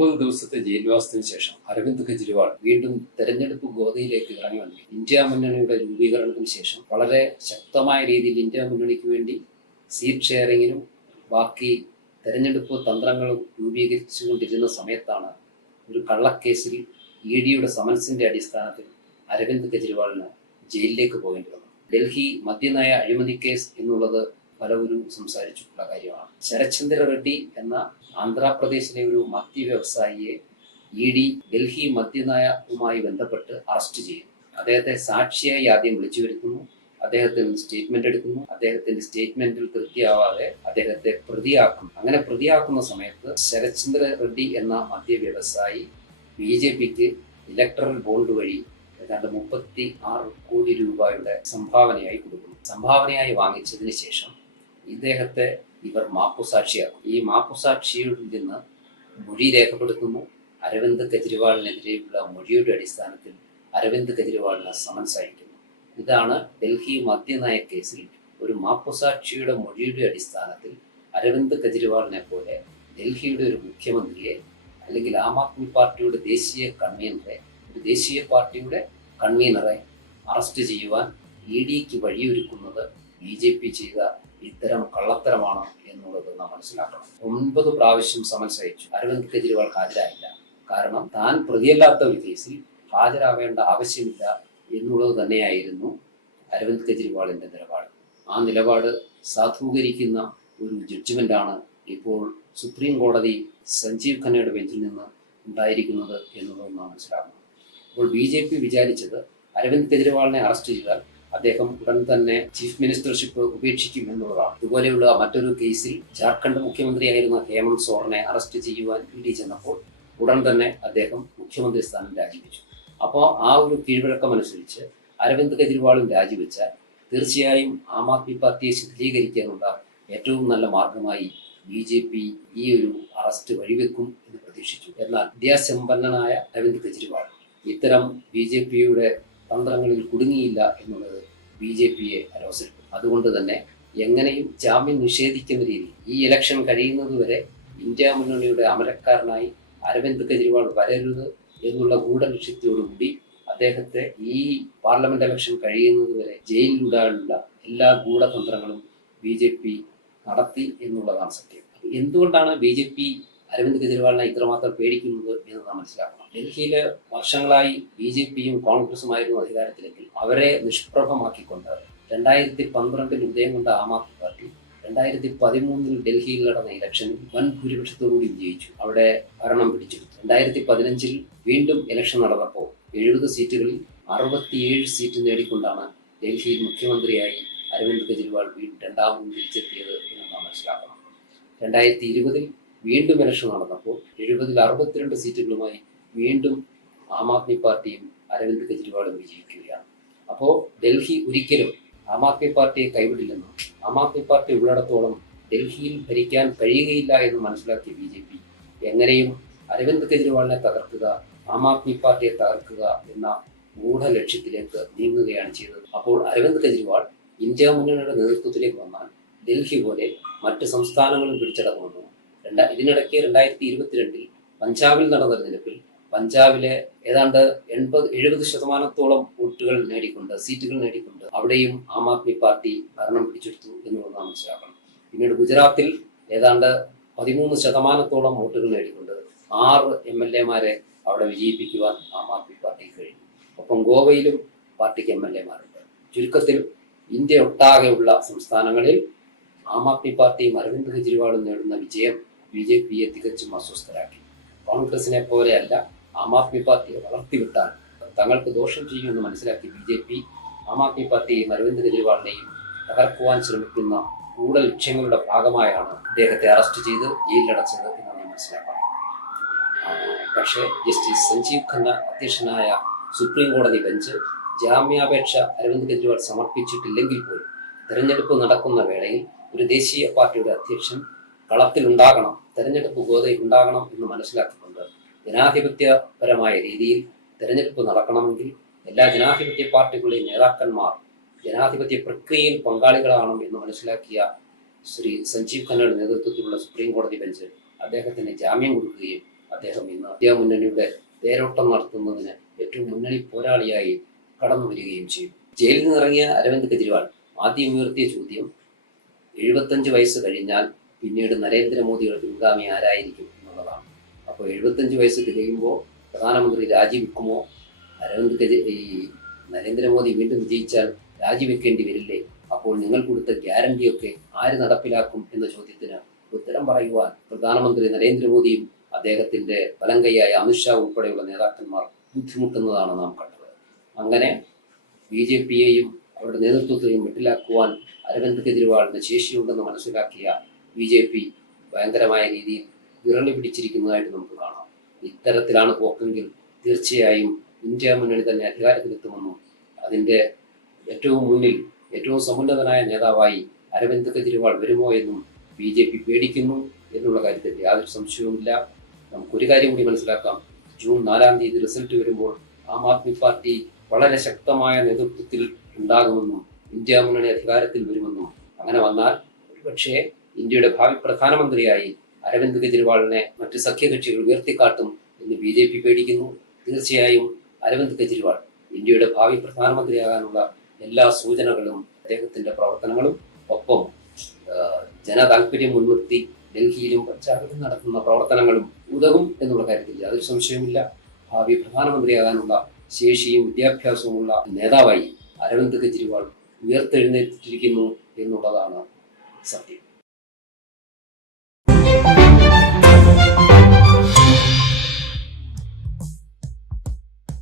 9 ദിവസത്തെ ജയിൽവാസത്തിന് ശേഷം അരവിന്ദ് കെജ്രിവാൾ വീണ്ടും തെരഞ്ഞെടുപ്പ് ഗോതയിലേക്ക് ഇറങ്ങി വന്നു. ഇന്ത്യ മുന്നണിയുടെ രൂപീകരണത്തിന് ശേഷം വളരെ ശക്തമായ രീതിയിൽ ഇന്ത്യ മുന്നണിക്ക് വേണ്ടി സീറ്റ് ഷെയറിങ്ങിനും ബാക്കി തെരഞ്ഞെടുപ്പ് തന്ത്രങ്ങളും രൂപീകരിച്ചുകൊണ്ടിരുന്ന സമയത്താണ് ഒരു കള്ളക്കേസിൽ EDയുടെ സമൻസിന്റെ അടിസ്ഥാനത്തിൽ അരവിന്ദ് കെജ്രിവാളിന് ജയിലിലേക്ക് പോകേണ്ടി വന്നു. ഡൽഹി മദ്യനയ അഴിമതി കേസ് എന്നുള്ളത് പലവരും സംസാരിച്ചിട്ടുള്ള കാര്യമാണ്. ശരത്ചന്ദ്ര റെഡ്ഡി എന്ന ആന്ധ്രാപ്രദേശിലെ ഒരു മദ്യ വ്യവസായിയെ ED ഡൽഹി മദ്യനയവുമായി ബന്ധപ്പെട്ട് അറസ്റ്റ് ചെയ്യുന്നു. അദ്ദേഹത്തെ സാക്ഷിയായി ആദ്യം വിളിച്ചു വരുത്തുന്നു. അദ്ദേഹത്തിന് സ്റ്റേറ്റ്മെന്റ് എടുക്കുന്നു. അദ്ദേഹത്തിന്റെ സ്റ്റേറ്റ്മെന്റിൽ തൃപ്തിയാവാതെ അദ്ദേഹത്തെ പ്രതിയാക്കുന്നു. അങ്ങനെ പ്രതിയാക്കുന്ന സമയത്ത് ശരത്ചന്ദ്ര റെഡ്ഡി എന്ന മദ്യ വ്യവസായി BJPക്ക് ഇലക്ട്രൽ ബോണ്ട് വഴി ഏതാണ്ട് 36 കോടി രൂപയുടെ സംഭാവനയായി കൊടുക്കുന്നു. സംഭാവനയായി വാങ്ങിച്ചതിന് ശേഷം ഇദ്ദേഹത്തെ ഇവർ മാപ്പുസാക്ഷിയാക്കും. ഈ മാപ്പുസാക്ഷിയിൽ നിന്ന് മൊഴി രേഖപ്പെടുത്തുന്നു. അരവിന്ദ് കെജ്രിവാളിനെതിരെയുള്ള മൊഴിയുടെ അടിസ്ഥാനത്തിൽ അരവിന്ദ് കെജ്രിവാളിന് സമൻസ് അയക്കുന്നു. ഇതാണ് ഡൽഹി മദ്യനയ കേസിൽ ഒരു മാപ്പുസാക്ഷിയുടെ മൊഴിയുടെ അടിസ്ഥാനത്തിൽ അരവിന്ദ് കെജ്രിവാളിനെ പോലെ ഡൽഹിയുടെ ഒരു മുഖ്യമന്ത്രിയെ അല്ലെങ്കിൽ ആം ആദ്മി പാർട്ടിയുടെ ദേശീയ കൺവീനറെ ഒരു ദേശീയ പാർട്ടിയുടെ കൺവീനറെ അറസ്റ്റ് ചെയ്യുവാൻ EDക്ക് വഴിയൊരുക്കുന്നത് BJP ചെയ്ത ഇത്തരം കള്ളത്തരമാണ് എന്നുള്ളത് നാം മനസ്സിലാക്കണം. 9 പ്രാവശ്യം സമൻസ് അയച്ചു. അരവിന്ദ് കെജ്രിവാൾ ഹാജരായില്ല. കാരണം താൻ പ്രതിയല്ലാത്ത ഒരു കേസിൽ ഹാജരാവേണ്ട ആവശ്യമില്ല എന്നുള്ളത് തന്നെയായിരുന്നു അരവിന്ദ് കെജ്രിവാളിന്റെ നിലപാട്. ആ നിലപാട് സാധൂകരിക്കുന്ന ഒരു ജഡ്ജ്മെന്റാണ് ഇപ്പോൾ സുപ്രീം കോടതി സഞ്ജീവ് ഖന്നയുടെ ബെഞ്ചിൽ നിന്ന് ഉണ്ടായിരിക്കുന്നത് എന്നുള്ളത് നാം മനസ്സിലാക്കണം. അപ്പോൾ BJP വിചാരിച്ചത് അരവിന്ദ് കെജ്രിവാളിനെ അറസ്റ്റ് ചെയ്താൽ അദ്ദേഹം ഉടൻ തന്നെ ചീഫ് മിനിസ്റ്റർഷിപ്പ് ഉപേക്ഷിക്കും എന്നുള്ളതാണ്. ഇതുപോലെയുള്ള മറ്റൊരു കേസിൽ ജാർഖണ്ഡ് മുഖ്യമന്ത്രിയായിരുന്ന ഹേമന്ത് സോറനെ അറസ്റ്റ് ചെയ്യുവാൻ ED ചെന്നപ്പോൾ ഉടൻ തന്നെ അദ്ദേഹം മുഖ്യമന്ത്രി സ്ഥാനം രാജിവെച്ചു. അപ്പോൾ ആ ഒരു കീഴ്വഴക്കം അനുസരിച്ച് അരവിന്ദ് കെജ്രിവാളും രാജിവെച്ചാൽ തീർച്ചയായും ആം ആദ്മി പാർട്ടിയെ ശിഥിലീകരിക്കാനുള്ള ഏറ്റവും നല്ല മാർഗമായി BJP ഈ ഒരു അറസ്റ്റ് വഴിവെക്കും എന്ന് പ്രതീക്ഷിച്ചു. എന്നാൽ വിദ്യാസമ്പന്നനായ അരവിന്ദ് കെജ്രിവാൾ ഇത്തരം BJPയുടെ തന്ത്രങ്ങളിൽ കുടുങ്ങിയില്ല എന്നുള്ളത് BJPയെ അലോസരിക്കും. അതുകൊണ്ട് തന്നെ എങ്ങനെയും ജാമ്യം നിഷേധിക്കുന്ന രീതിയിൽ ഈ ഇലക്ഷൻ കഴിയുന്നതുവരെ ഇന്ത്യ മുന്നണിയുടെ അമരക്കാരനായി അരവിന്ദ് കെജ്രിവാൾ വരരുത് എന്നുള്ള ഗൂഢലക്ഷ്യത്തോടുകൂടി അദ്ദേഹത്തെ ഈ പാർലമെന്റ് ഇലക്ഷൻ കഴിയുന്നതുവരെ ജയിലിലിടാനുള്ള എല്ലാ ഗൂഢതന്ത്രങ്ങളും BJP നടത്തി എന്നുള്ളതാണ് സത്യം. എന്തുകൊണ്ടാണ് BJP അരവിന്ദ് കെജ്രിവാളിനെ ഇത്രമാത്രം പേടിക്കുന്നത് എന്ന് നാം മനസ്സിലാക്കണം. ഡൽഹിയിൽ വർഷങ്ങളായി BJPയും കോൺഗ്രസുമായിരുന്നു അധികാരത്തിലെങ്കിൽ അവരെ നിഷ്പ്രഭമാക്കിക്കൊണ്ട് 2012 ഉദയം കൊണ്ട ആം ആദ്മി പാർട്ടി 2013 ഡൽഹിയിൽ നടന്ന ഇലക്ഷനിൽ വൻ ഭൂരിപക്ഷത്തോടുകൂടി വിജയിച്ചു. അവിടെ ഭരണം പിടിച്ചെടുത്തു. 2015 വീണ്ടും ഇലക്ഷൻ നടന്നപ്പോൾ 70 സീറ്റുകളിൽ 67 സീറ്റ് നേടിക്കൊണ്ടാണ് ഡൽഹിയിൽ മുഖ്യമന്ത്രിയായി അരവിന്ദ് കെജ്രിവാൾ രണ്ടാമതും തിരിച്ചെത്തിയത് എന്ന് നാം മനസ്സിലാക്കണം. 2020 വീണ്ടും ഇലക്ഷൻ നടന്നപ്പോൾ 70-ൽ 62 സീറ്റുകളുമായി വീണ്ടും ആം ആദ്മി പാർട്ടിയും അരവിന്ദ് കെജ്രിവാളും വിജയിക്കുകയാണ്. അപ്പോൾ ഡൽഹി ഒരിക്കലും ആം ആദ്മി പാർട്ടിയെ കൈവിടില്ലെന്നും ആം ആദ്മി പാർട്ടി ഉള്ളിടത്തോളം ഡൽഹിയിൽ ഭരിക്കാൻ കഴിയുകയില്ല എന്ന് മനസ്സിലാക്കിയ BJP എങ്ങനെയും അരവിന്ദ് കെജ്രിവാളിനെ തകർക്കുക, ആം ആദ്മി പാർട്ടിയെ തകർക്കുക എന്ന ഗൂഢലക്ഷ്യത്തിലേക്ക് നീങ്ങുകയാണ് ചെയ്തത്. അപ്പോൾ അരവിന്ദ് കെജ്രിവാൾ ഇന്ത്യ മുന്നണിയുടെ നേതൃത്വത്തിലേക്ക് വന്നാൽ ഡൽഹി പോലെ മറ്റ് സംസ്ഥാനങ്ങളും പിടിച്ചടക്കുമെന്നും ഇതിനിടയ്ക്ക് 2022 പഞ്ചാബിൽ നടന്ന തെരഞ്ഞെടുപ്പിൽ പഞ്ചാബിലെ ഏതാണ്ട് 70% വോട്ടുകൾ നേടിക്കൊണ്ട് സീറ്റുകൾ നേടിക്കൊണ്ട് അവിടെയും ആം ആദ്മി പാർട്ടി ഭരണം പിടിച്ചെടുത്തു എന്നുള്ളത് നാം മനസ്സിലാക്കണം. പിന്നീട് ഗുജറാത്തിൽ ഏതാണ്ട് 13% വോട്ടുകൾ നേടിക്കൊണ്ട് 6 MLA-മാരെ അവിടെ വിജയിപ്പിക്കുവാൻ ആം ആദ്മി പാർട്ടിക്ക് കഴിഞ്ഞു. ഒപ്പം ഗോവയിലും പാർട്ടിക്ക് MLA-മാരുണ്ട്. ചുരുക്കത്തിൽ ഇന്ത്യ ഒട്ടാകെയുള്ള സംസ്ഥാനങ്ങളിൽ ആം ആദ്മി പാർട്ടിയും അരവിന്ദ് കെജ്രിവാളും നേടുന്ന വിജയം BJPയെ തികച്ചും അസ്വസ്ഥരാക്കി. കോൺഗ്രസിനെ പോലെയല്ല ആം ആദ്മി പാർട്ടിയെ വളർത്തിവിട്ടാൽ തങ്ങൾക്ക് ദോഷം ചെയ്യുമെന്ന് മനസ്സിലാക്കി BJP ആം ആദ്മി പാർട്ടിയെയും അരവിന്ദ് കെജ്രിവാളിനെയും തകർക്കുവാൻ ശ്രമിക്കുന്ന ഗൂഢലക്ഷ്യങ്ങളുടെ ഭാഗമായാണ് അദ്ദേഹത്തെ അറസ്റ്റ് ചെയ്ത് ജയിലിലടച്ചത് എന്ന് നാം മനസ്സിലാക്കണം. പക്ഷേ ജസ്റ്റിസ് സഞ്ജീവ് ഖന്ന അധ്യക്ഷനായ സുപ്രീം കോടതി ബെഞ്ച് ജാമ്യാപേക്ഷ അരവിന്ദ് കെജ്രിവാൾ സമർപ്പിച്ചിട്ടില്ലെങ്കിൽ പോലും തെരഞ്ഞെടുപ്പ് നടക്കുന്ന വേളയിൽ ഒരു ദേശീയ പാർട്ടിയുടെ അധ്യക്ഷൻ കളത്തിലുണ്ടാകണം, തെരഞ്ഞെടുപ്പ് ഗോതയിൽ ഉണ്ടാകണം എന്ന് മനസ്സിലാക്കിക്കൊണ്ട് ജനാധിപത്യപരമായ രീതിയിൽ തെരഞ്ഞെടുപ്പ് നടക്കണമെങ്കിൽ എല്ലാ ജനാധിപത്യ പാർട്ടികളുടെയും നേതാക്കന്മാർ ജനാധിപത്യ പ്രക്രിയയിൽ പങ്കാളികളാണ് എന്ന് മനസ്സിലാക്കിയ ശ്രീ സഞ്ജീവ് ഖന്നയുടെ നേതൃത്വത്തിലുള്ള സുപ്രീം കോടതി ബെഞ്ച് അദ്ദേഹത്തിന് ജാമ്യം കൊടുക്കുകയും അദ്ദേഹം ഇന്ന് ഇന്ത്യ മുന്നണിയുടെ തേരോട്ടം നടത്തുന്നതിന് ഏറ്റവും മുന്നണി പോരാളിയായി കടന്നു വരികയും ചെയ്തു. ജയിലിൽ നിന്നിറങ്ങിയ അരവിന്ദ് കെജ്രിവാൾ ആദ്യം ഉയർത്തിയ ചോദ്യം 75 വയസ്സ് കഴിഞ്ഞാൽ പിന്നീട് നരേന്ദ്രമോദിയുടെ പിൻഗാമി ആരായിരിക്കും എന്നുള്ളതാണ്. അപ്പോൾ 75 വയസ്സ് തികയുമ്പോൾ പ്രധാനമന്ത്രി രാജിവെക്കുമോ, നരേന്ദ്രമോദി വീണ്ടും വിജയിച്ചാൽ രാജിവെക്കേണ്ടി വരില്ലേ, അപ്പോൾ നിങ്ങൾ കൊടുത്ത ഗ്യാരണ്ടിയൊക്കെ ആര് നടപ്പിലാക്കും എന്ന ചോദ്യത്തിന് ഉത്തരം പറയുവാൻ പ്രധാനമന്ത്രി നരേന്ദ്രമോദിയും അദ്ദേഹത്തിന്റെ വലങ്കൈയായ അമിത്ഷാ ഉൾപ്പെടെയുള്ള നേതാക്കന്മാർ ബുദ്ധിമുട്ടുന്നതാണ് നാം കണ്ടത്. അങ്ങനെ BJP-യെയും അവരുടെ നേതൃത്വത്തെയും വെട്ടിലാക്കുവാൻ അരവിന്ദ് കെജ്രിവാളിന് ശേഷിയുണ്ടെന്ന് മനസ്സിലാക്കിയ BJP ഭയങ്കരമായ രീതിയിൽ വിറളി പിടിച്ചിരിക്കുന്നതായിട്ട് നമുക്ക് കാണാം. ഇത്തരത്തിലാണ് പോക്കെങ്കിൽ തീർച്ചയായും ഇന്ത്യ മുന്നണി തന്നെ അധികാരത്തിലെത്തുമെന്നും അതിൻ്റെ ഏറ്റവും മുന്നിൽ ഏറ്റവും സമുന്നതനായ നേതാവായി അരവിന്ദ് കെജ്രിവാൾ വരുമോ എന്നും BJP പേടിക്കുന്നു എന്നുള്ള കാര്യത്തിൽ യാതൊരു സംശയവുമില്ല. നമുക്കൊരു കാര്യം കൂടി മനസ്സിലാക്കാം. ജൂൺ 4-ാം തീയതി റിസൾട്ട് വരുമ്പോൾ ആം ആദ്മി പാർട്ടി വളരെ ശക്തമായ നേതൃത്വത്തിൽ ഉണ്ടാകുമെന്നും ഇന്ത്യ മുന്നണി അധികാരത്തിൽ വരുമെന്നും അങ്ങനെ വന്നാൽ ഒരുപക്ഷെ ഇന്ത്യയുടെ ഭാവി പ്രധാനമന്ത്രിയായി അരവിന്ദ് കെജ്രിവാളിനെ മറ്റ് സഖ്യകക്ഷികൾ ഉയർത്തിക്കാട്ടും എന്ന് BJP പേടിക്കുന്നു. തീർച്ചയായും അരവിന്ദ് കെജ്രിവാൾ ഇന്ത്യയുടെ ഭാവി പ്രധാനമന്ത്രിയാകാനുള്ള എല്ലാ സൂചനകളും അദ്ദേഹത്തിന്റെ പ്രവർത്തനങ്ങളും ഒപ്പം ജനതാൽപര്യം മുൻനിർത്തി ഡൽഹിയിലും പഞ്ചാബിലും നടത്തുന്ന പ്രവർത്തനങ്ങളും ഉതകും എന്നുള്ള കാര്യത്തിൽ യാതൊരു സംശയവുമില്ല. ഭാവി പ്രധാനമന്ത്രിയാകാനുള്ള ശേഷിയും വിദ്യാഭ്യാസവുമുള്ള നേതാവായി അരവിന്ദ് കെജ്രിവാൾ ഉയർത്തെഴുന്നേറ്റിരിക്കുന്നു എന്നുള്ളതാണ് സത്യം.